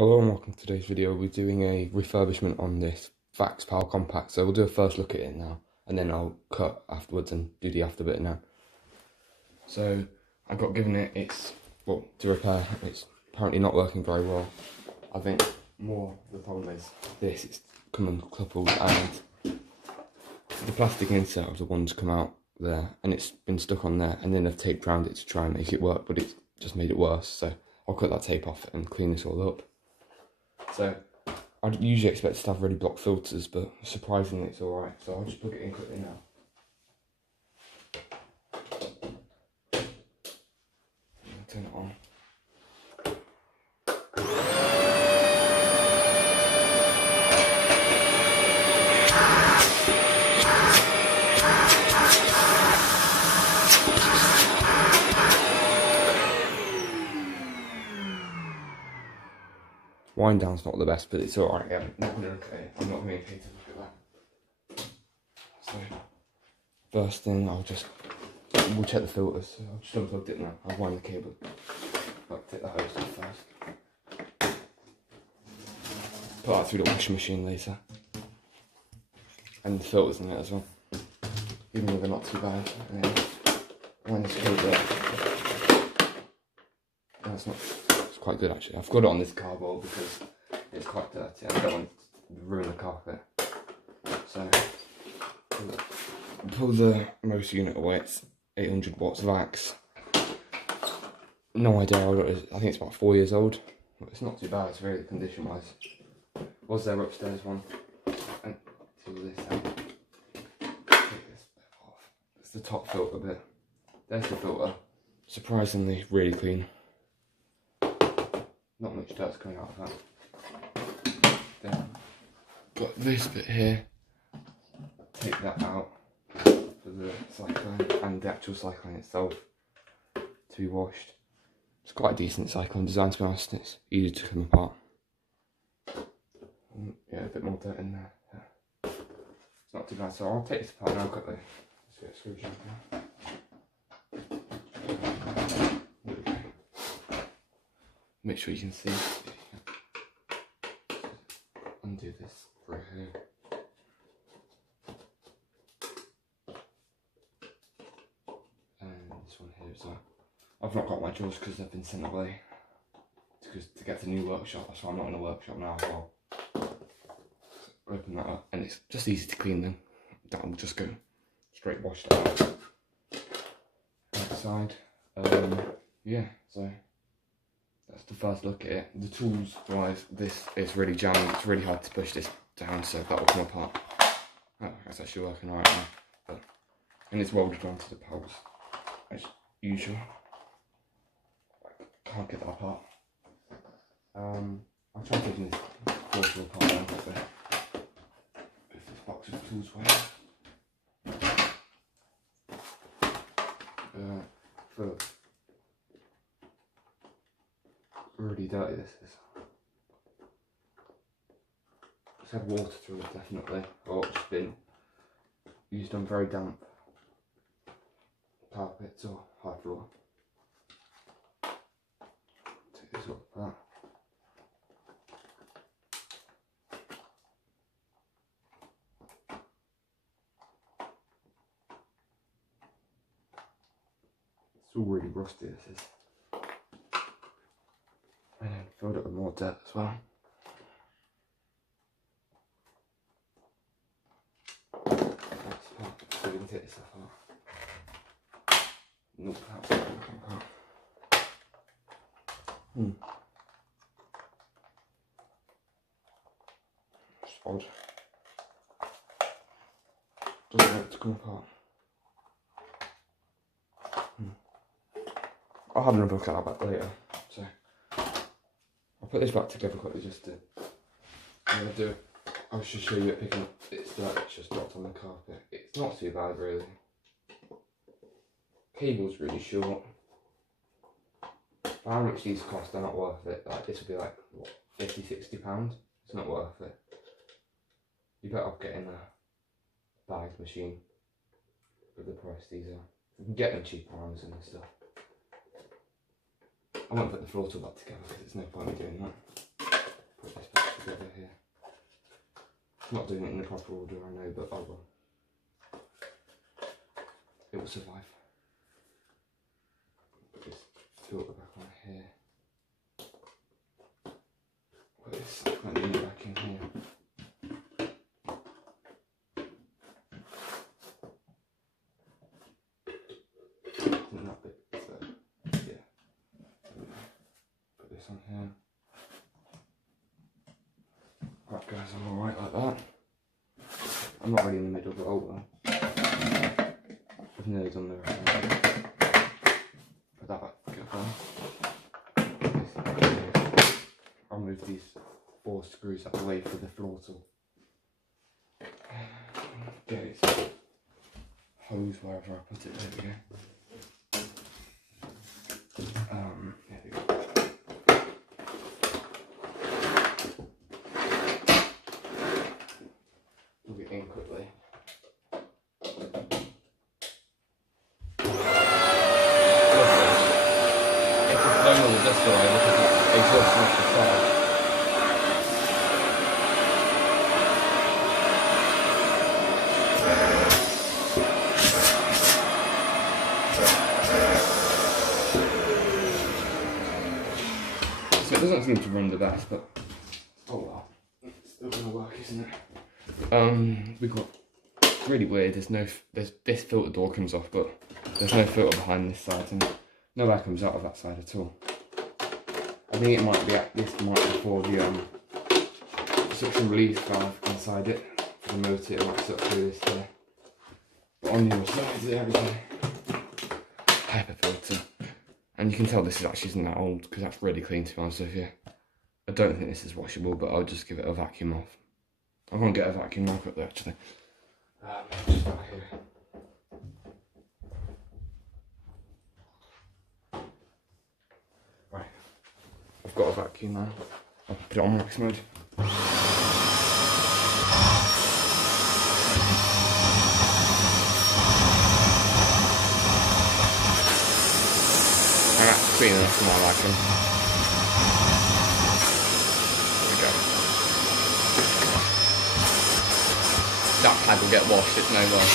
Hello and welcome to today's video. We're doing a refurbishment on this Vax Power Compact. So we'll do a first look at it now and then I'll cut afterwards and do the after bit now. So I got given it, to repair. It's apparently not working very well. I think more the problem is this, it's come uncoupled and the plastic insert of the one's come out there and it's been stuck on there, and then I've taped around it to try and make it work, but it's just made it worse. So I'll cut that tape off and clean this all up. So I'd usually expect it to have really blocked filters, but surprisingly it's alright. So I'll just plug it in quickly now. Turn it on. Wind down's not the best, but it's alright. Yeah, I'm not going to look at it. I'm not going to pay to look at that. So, first thing, we'll check the filters. So I'll just unplug it now. I'll wind the cable. I'll take the hose off first. Put that through the washing machine later. And the filters in it as well. Even though they're not too bad. And then wind this cable up. That's not. Quite good actually. I've got it on this cardboard because it's quite dirty. I don't want to ruin the carpet. So pull the motor unit away. It's 800 watts Vax. No idea how old it is. I think it's about 4 years old. But it's not too bad. It's really condition wise. Was there upstairs one? And pull this out. Take this bit off. It's the top filter bit. There's the filter. Surprisingly really clean. Not much dirt's coming out of that. Then got this bit here. Take that out for the cyclone and the actual cyclone itself to be washed. It's quite a decent cyclone design, to be honest. It's easy to come apart. Yeah, a bit more dirt in there. Yeah. It's not too bad. So I'll take this apart now quickly. Let's get a screwdriver now. Make sure you can see. Undo this right here. And this one here as well. I've not got my drawers because they've been sent away to get to the new workshop. That's why I'm not in a workshop now as well. So open that up and it's just easy to clean then. That will just go straight washed out. Outside. Yeah, so that's the first look at it. The tools wise, this is really jammed. It's really hard to push this down, so that will come apart. Oh, that's actually working right now. And it's welded onto the poles as usual. I can't get that apart. I'll try taking this portal apart now quickly. If this box of tools weighs. Really dirty this is. It's had water through it definitely, or it's been used on very damp carpets or hard floor. Take this up like that. It's all really rusty, this is. And then filled up with more dirt as well. That's part, so we can take this stuff out. Nope, that's not going to come apart. It's odd. Doesn't want it to come apart. I'll have another look at that back later. So I'll put this back together quickly just to do it. I'll just show you it picking up its dirt. It's just dropped on the carpet. It's not too bad really. Cable's really short. For how much these cost, they're not worth it. Like this would be like what, £50–60. It's not worth it. You're better off getting a bagged machine for the price these are. You can get them cheaper on Amazon and stuff. I won't put the floor tool back together because there's no point in doing that. together here. Not doing it in the proper order, I know, but I will. It will survive. Put this filter back on here. Put this unit back in here. And that bit, so yeah. Put this on here. That goes on alright like that. I'm not really in the middle, but oh well. I've nearly done the right one. Put that back together. I'll move these 4 screws out of the way for the floor tool. Get this hose wherever I put it. There we go. There we go. We'll get in quickly. This way, look at that exhaust off the side. So it doesn't seem to run the best, but oh well, it's still gonna work, isn't it? We've got, it's really weird, there's this filter door comes off, but there's no filter behind this side, and no air comes out of that side at all. I think it might be this might be for the suction release valve inside it. For the motor, it might suck through this here. But on the other side there is a HEPA filter. And you can tell this is actually isn't that old because that's really clean, to be honest with you. I don't think this is washable, but I'll just give it a vacuum off. I can't get a vacuum now quickly actually. Just out here. I've got a vacuum now. I'll put it on max mode. I'm actually cleaning off my vacuum. There we go. That pad will get washed, it's no worse.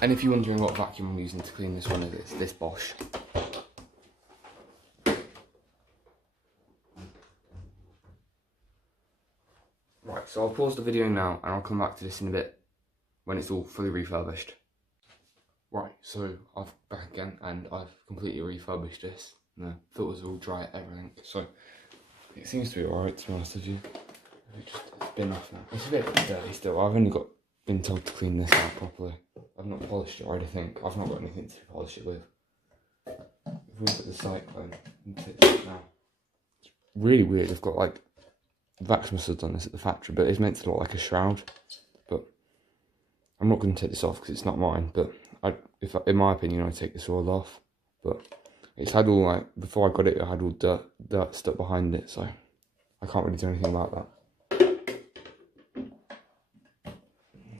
And if you're wondering what vacuum I'm using to clean this one, it's this Bosch. Right, so I'll pause the video now and I'll come back to this in a bit when it's all fully refurbished. Right, so I'm back again and I've completely refurbished this. The filters are all dry, everything. So it seems to be alright, to be honest with you. It's been off now. It's a bit dirty still. I've only been told to clean this out properly. I've not polished it or anything. I've not got anything to polish it with. If we look at the cyclone and take it now. It's really weird. I've got like Vax must have done this at the factory, but it's meant to look like a shroud. But I'm not going to take this off because it's not mine. But in my opinion, I take this all off. But it's had all like before I got it, it had all dirt stuck behind it, so I can't really do anything about that.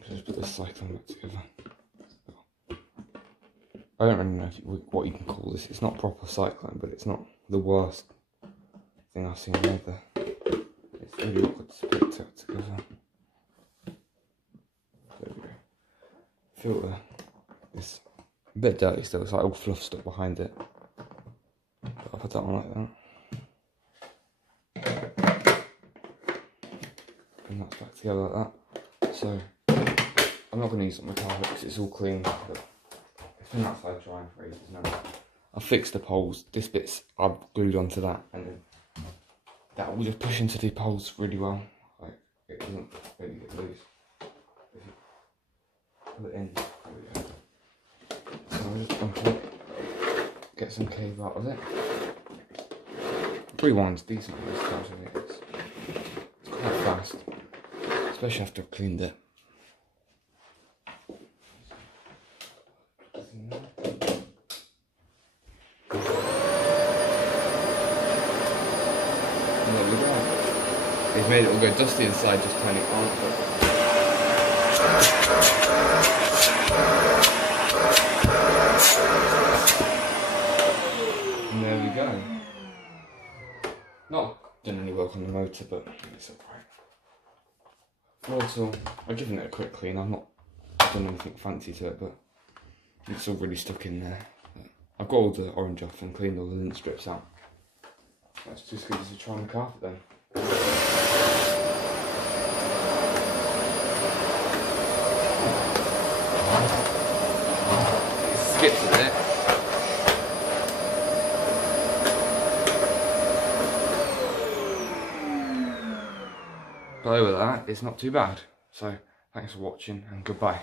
So just put this cyclone back together. I don't really know what you can call this. It's not proper cyclone, but it's not the worst thing I've seen either. It's really awkward to put it together. There we go. Filter. It's a bit dirty still, it's like all fluff stuck behind it. But I'll put that on like that. And that's back together like that. So, I'm not going to use it on my carpet because it's all clean. But it's been outside drying for ages now. I've fixed the poles. This bit's I've glued onto that, and then that will just push into the poles really well. Like it doesn't really get loose. If you pull it in, there we go. So I'll just unplug, get some cable out of it. Rewind's decent on this time, I think it's quite fast, especially after I've cleaned it. He's made it all go dusty inside, just turning it on. And there we go. Not done any work on the motor, but it's alright. Floor tool, I've given it a quick clean. I've not done anything fancy to it, but it's all really stuck in there. I've got all the orange off and cleaned all the lint strips out. Let's just give this a try on the carpet then. Skips a bit. But over that, it's not too bad. So, thanks for watching and goodbye.